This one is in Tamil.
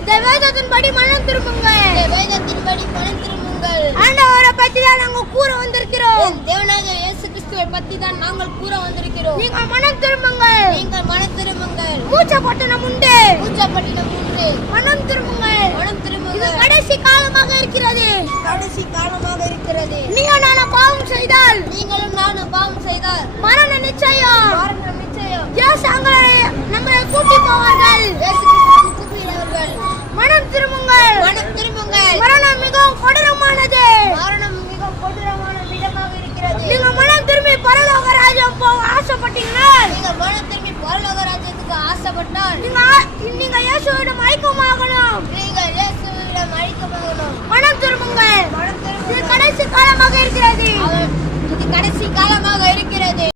இந்த வேதத்தின்படி மனம் திரும்புங்கள். இந்த வேதத்தின்படி மனம் திரும்புங்கள். ஆண்டவரை பற்றி தான் நாங்கள் கூற வந்திருக்கிறோம். என் தேவனாகிய இயேசு கிறிஸ்துவை பற்றி தான் நாங்கள் கூற வந்திருக்கிறோம். நீங்கள் மனம் திரும்புங்கள். நீங்கள் மனம் திரும்புங்கள். மூச்சப்பட்டணம் உண்டு. பூச்சாப்பட்டினம் உண்டு. மனம் திரும்புங்கள். மனம் திரும்புங்கள். கடைசி காலமாக இருக்கிறது. கடைசி காலமாக இருக்கிறது. நீங்கள் நான் பாவம் செய்தால். நீங்களும் நானும் ராஜ்யத்துக்கு ஆசைப்பட்டால் நீங்க நீங்க இயேசுவிடம் ஐக்கியமாகணும் நீங்கள் இயேசுவிடம் அழைக்கப்படணும் மனம் திரும்புங்கள். மனம் திரும்புங்கள். கடைசி காலமாக இருக்கிறது. இது கடைசி காலமாக இருக்கிறது.